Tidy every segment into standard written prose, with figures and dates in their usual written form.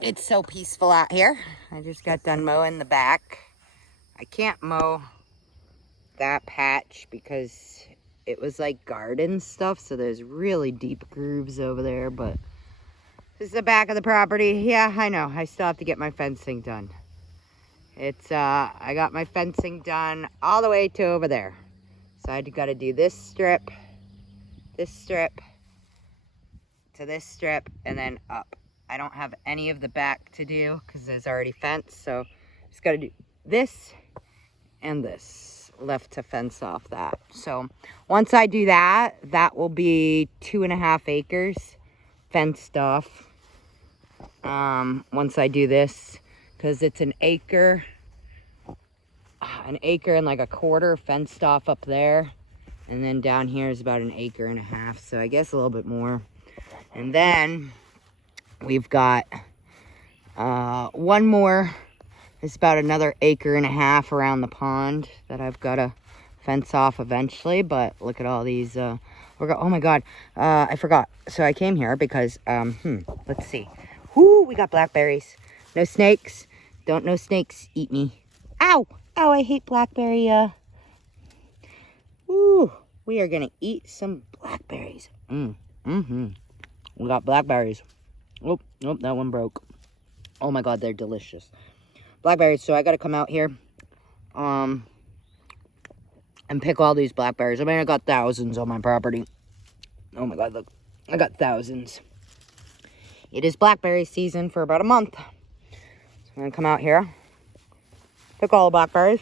It's so peaceful out here. I just got done mowing the back. I can't mow that patch because it was like garden stuff, so there's really deep grooves over there, but this is the back of the property. Yeah, I know. I still have to get my fencing done. I got my fencing done all the way to over there. So I got to do this strip, to this strip, and then up. I don't have any of the back to do because there's already fence, so just got to do this and this left to fence off that. So once I do that, that will be 2.5 acres fenced off. Once I do this, because it's an acre and like a quarter fenced off up there, and then down here is about 1.5 acres, so I guess a little bit more. And then we've got one more. It's about another 1.5 acres around the pond that I've got to fence off eventually. But look at all these. Oh my God, I forgot. So I came here because let's see. Whoo, we got blackberries. No snakes. Don't no snakes eat me. Ow, ow! I hate blackberry. Ooh, we are gonna eat some blackberries. We got blackberries. Oh, that one broke. Oh my God, they're delicious. Blackberries, so I gotta come out here and pick all these blackberries. I mean, I got thousands on my property. Oh my God, look, I got thousands. It is blackberry season for about a month. So I'm gonna come out here, pick all the blackberries,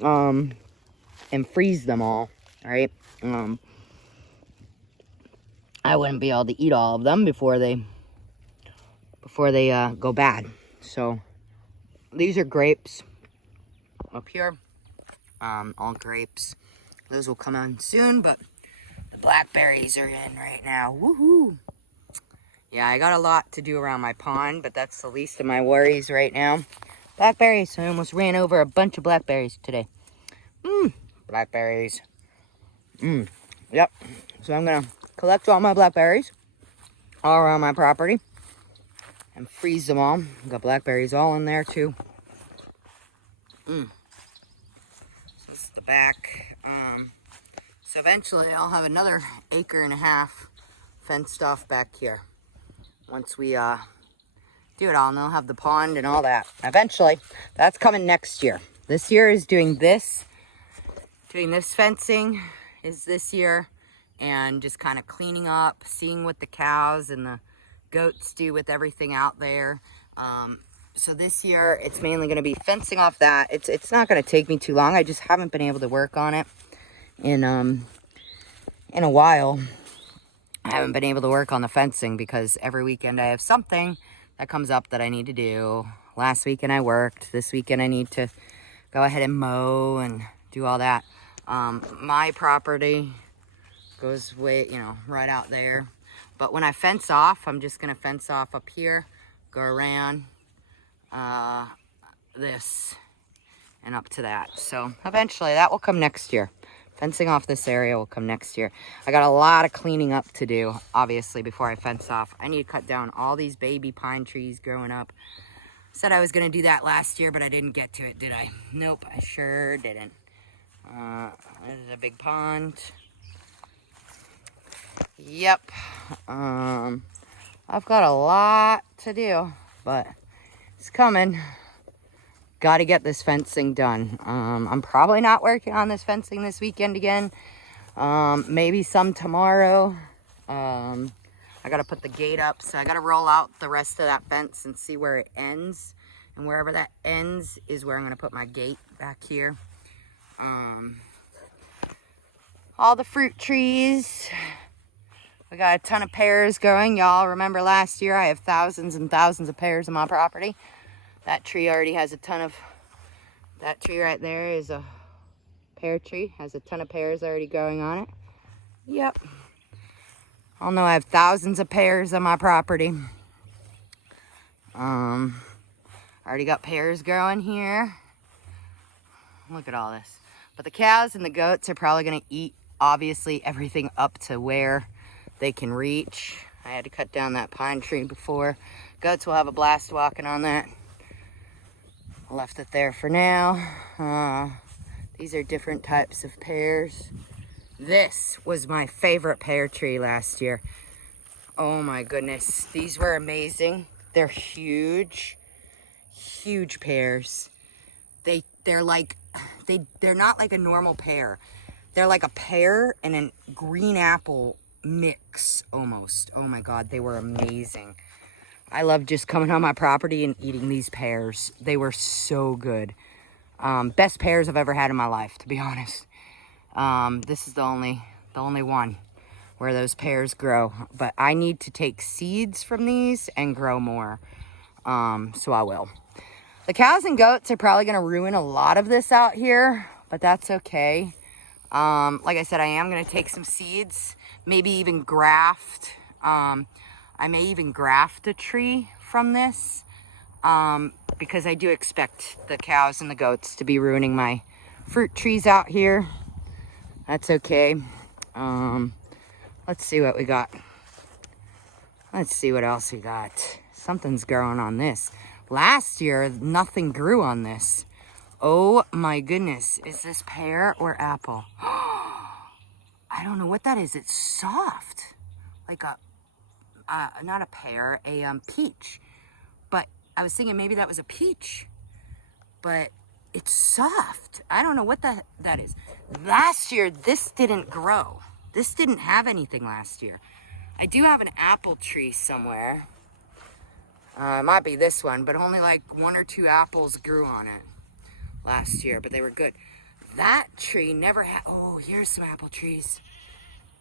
and freeze them all right? I wouldn't be able to eat all of them before they go bad. So these are grapes up here, all grapes. Those will come on soon, but the blackberries are in right now. Woohoo! Yeah, I got a lot to do around my pond, but that's the least of my worries right now. Blackberries. I almost ran over a bunch of blackberries today. Blackberries. Yep. So I'm gonna collect all my blackberries all around my property and freeze them all. Got blackberries all in there too. So this is the back. So eventually I'll have another 1.5 acres fenced off back here. Once we do it all, and they'll have the pond and all that. Eventually, that's coming next year. This year is doing this. Doing this fencing is this year, and just kind of cleaning up, seeing what the cows and the goats do with everything out there. So this year, it's mainly going to be fencing off that. It's not going to take me too long. I just haven't been able to work on it in a while. I haven't been able to work on the fencing because every weekend I have something that comes up that I need to do. Last weekend I worked. This weekend I need to go ahead and mow and do all that. My property goes way, right out there. But when I fence off, I'm just going to fence off up here, go around this and up to that. So eventually that will come next year. Fencing off this area will come next year. I got a lot of cleaning up to do, obviously, before I fence off. I need to cut down all these baby pine trees growing up. Said I was going to do that last year, but I didn't get to it, did I? Nope, I sure didn't. This is a big pond. Yep. I've got a lot to do, but it's coming. Got to get this fencing done. I'm probably not working on this fencing this weekend again. Maybe some tomorrow. I got to put the gate up, so I got to roll out the rest of that fence and see where it ends. And wherever that ends is where I'm going to put my gate back here. All the fruit trees. We got a ton of pears going. Y'all remember last year I have thousands and thousands of pears on my property. That tree already has a ton of, that tree right there is a pear tree. Has a ton of pears already growing on it. Yep. I know I have thousands of pears on my property. Already got pears growing here. Look at all this. But the cows and the goats are probably going to eat, obviously, everything up to where they can reach. I had to cut down that pine tree before. Goats will have a blast walking on that. I left it there for now. These are different types of pears. This was my favorite pear tree last year. Oh my goodness, these were amazing. They're huge, huge pears. They're not like a normal pear. They're like a pear and a green apple mix almost. Oh my God, they were amazing. I love just coming on my property and eating these pears. They were so good. Best pears I've ever had in my life, to be honest. This is the only one where those pears grow. But I need to take seeds from these and grow more. So I will. The cows and goats are probably going to ruin a lot of this out here, but that's okay. Like I said, I am going to take some seeds, maybe even graft. I may even graft a tree from this, because I do expect the cows and the goats to be ruining my fruit trees out here. That's okay. Let's see what we got. Let's see what else we got. Something's growing on this. Last year, nothing grew on this. Oh my goodness. Is this pear or apple? I don't know what that is. It's soft. Like not a pear, a peach. But I was thinking maybe that was a peach. But it's soft. I don't know what that is. Last year, this didn't grow. This didn't have anything last year. I do have an apple tree somewhere. It might be this one, but only like 1 or 2 apples grew on it last year, but they were good. That tree never had, oh, here's some apple trees.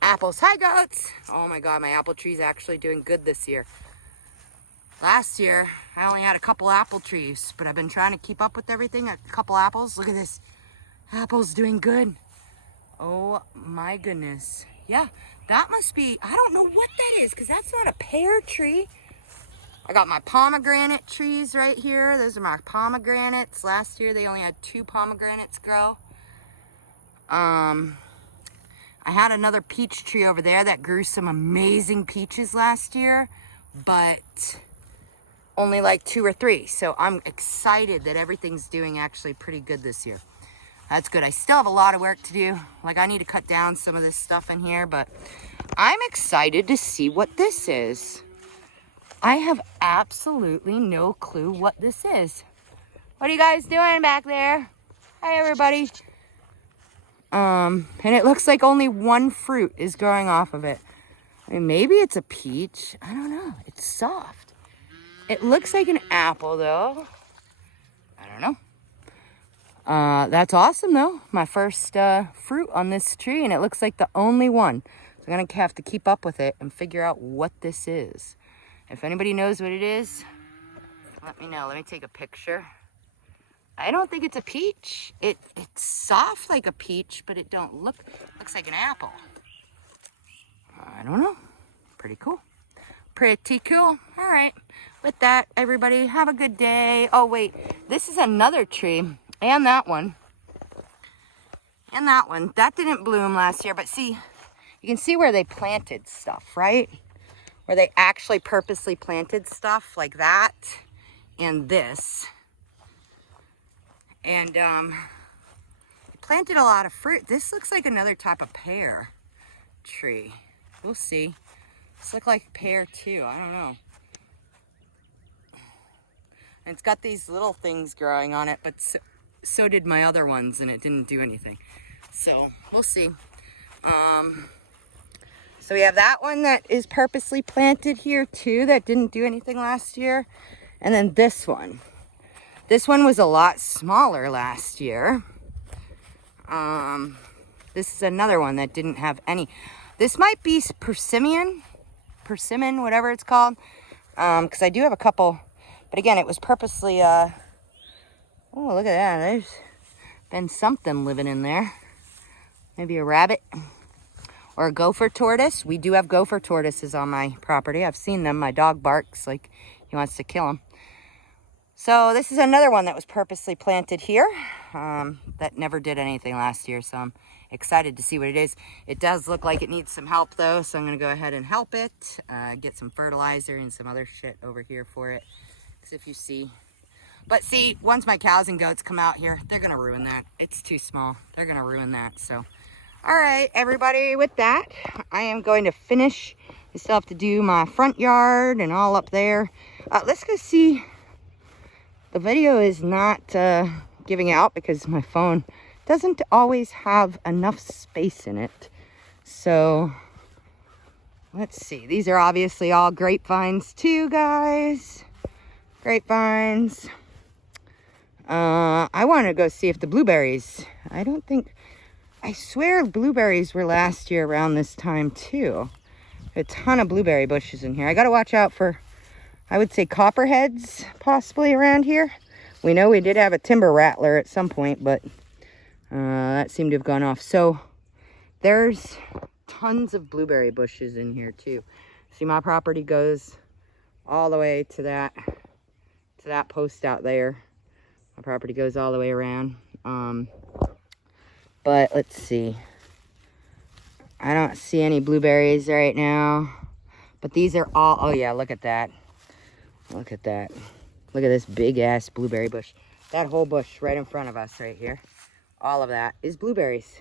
Apples, hi goats. Oh my God, my apple tree's actually doing good this year. Last year, I only had a couple apple trees, but I've been trying to keep up with everything. A couple apples, look at this. Apple's doing good. Oh my goodness. Yeah, that must be, I don't know what that is, because that's not a pear tree. I got my pomegranate trees right here. Those are my pomegranates. Last year, they only had 2 pomegranates grow. I had another peach tree over there that grew some amazing peaches last year, but only like 2 or 3. So I'm excited that everything's doing actually pretty good this year. That's good. I still have a lot of work to do. Like I need to cut down some of this stuff in here, but I'm excited to see what this is. I have absolutely no clue what this is. What are you guys doing back there? Hi, everybody. And it looks like only 1 fruit is growing off of it. I mean, maybe it's a peach. I don't know. It's soft. It looks like an apple, though. I don't know. That's awesome, though. My first fruit on this tree, and it looks like the only one. So I'm going to have to keep up with it and figure out what this is. If anybody knows what it is, let me know. Let me take a picture. I don't think it's a peach. It's soft like a peach, but it looks like an apple. I don't know. Pretty cool. Pretty cool. All right. With that, everybody, have a good day. Oh, wait. This is another tree. And that one. And that one. That didn't bloom last year, but see, you can see where they planted stuff, right? Where they actually purposely planted stuff like that and this. And planted a lot of fruit. This looks like another type of pear tree. We'll see. This looks like pear too. I don't know. And it's got these little things growing on it, but so did my other ones, and it didn't do anything. So we'll see. So we have that one that is purposely planted here too, that didn't do anything last year. And then this one. This one was a lot smaller last year. This is another one that didn't have any. This might be persimmon, whatever it's called. Because I do have a couple, but again, it was purposely, oh, look at that. There's been something living in there. Maybe a rabbit. Or a gopher tortoise. We do have gopher tortoises on my property. I've seen them. My dog barks like he wants to kill them. So this is another one that was purposely planted here. That never did anything last year. So I'm excited to see what it is. It does look like it needs some help though, so I'm gonna go ahead and help it. Get some fertilizer and some other shit over here for it. Because if you see, but see, once my cows and goats come out here, they're gonna ruin that. It's too small. They're gonna ruin that. So, all right, everybody, with that, I am going to finish. I still have to do my front yard and all up there. Let's go see. The video is not giving out because my phone doesn't always have enough space in it. So, let's see. These are obviously all grapevines too, guys. Grapevines. I want to go see if the blueberries, I swear blueberries were last year around this time too. A ton of blueberry bushes in here. I got to watch out for, I would say, copperheads possibly around here. We know we did have a timber rattler at some point, but that seemed to have gone off. So there's tons of blueberry bushes in here too. See, my property goes all the way to that post out there. My property goes all the way around. But let's see. I don't see any blueberries right now. But these are all, oh yeah, look at that. Look at that. Look at this big ass blueberry bush. That whole bush right in front of us right here. All of that is blueberries.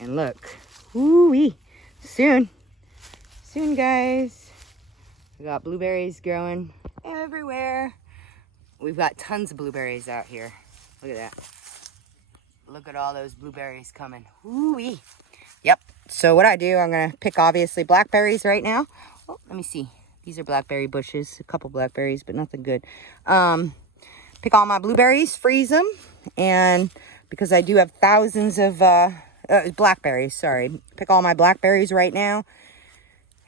And look, woo-wee. Soon, guys. We got blueberries growing everywhere. We've got tons of blueberries out here. Look at that. Look at all those blueberries coming. Woo-wee. Yep. So what I do, I'm going to pick, obviously, blackberries right now. Oh, let me see. These are blackberry bushes. A couple blackberries, but nothing good. Pick all my blueberries, freeze them. And because I do have thousands of blackberries, sorry. Pick all my blackberries right now.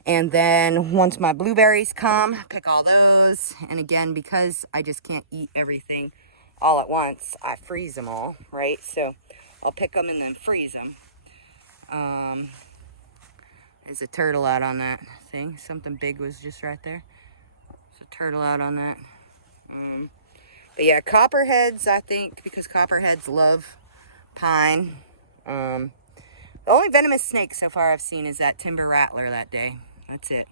And then once my blueberries come, pick all those. And again, because I just can't eat everything all at once, I freeze them all, right? So I'll pick them and then freeze them. There's a turtle out on that thing. Something big was just right there. There's a turtle out on that. But yeah, copperheads, I think, because copperheads love pine. The only venomous snake so far I've seen is that timber rattler that day. That's it.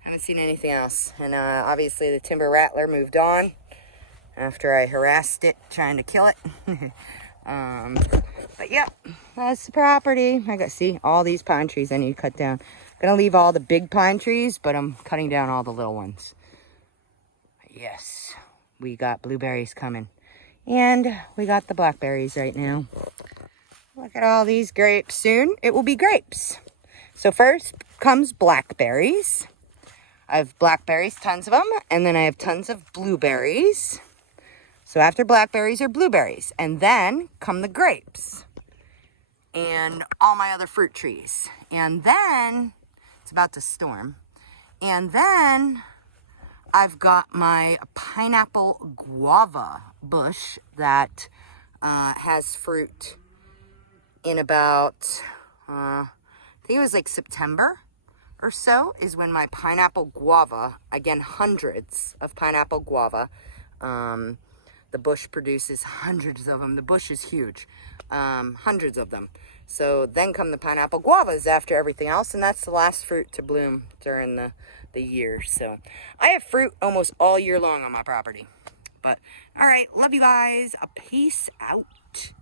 Haven't seen anything else. And obviously the timber rattler moved on after I harassed it trying to kill it. But yep, that's the property. I got, see, all these pine trees I need to cut down. I'm gonna leave all the big pine trees, but I'm cutting down all the little ones. Yes, we got blueberries coming. And we got the blackberries right now. Look at all these grapes. Soon it will be grapes. So first comes blackberries. I have blackberries, tons of them, and then I have tons of blueberries. So after blackberries are blueberries, and then come the grapes and all my other fruit trees. And then, it's about to storm, and then I've got my pineapple guava bush that has fruit in about, I think it was like September or so is when my pineapple guava, again, hundreds of pineapple guava, the bush produces hundreds of them. The bush is huge, hundreds of them. So then come the pineapple guavas after everything else, and that's the last fruit to bloom during the year. So I have fruit almost all year long on my property. But all right, love you guys. Peace out.